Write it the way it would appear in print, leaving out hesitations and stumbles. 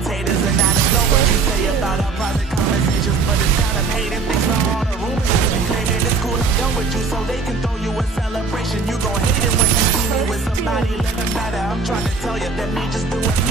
imitators, and I don't know what you say about our private conversations, but it's kind of hating things are all the rumors. Maybe it's cool I'm done with you, so they can throw you a celebration. You gon' hate it when you see me with somebody living better. I'm trying to tell you that me just doing me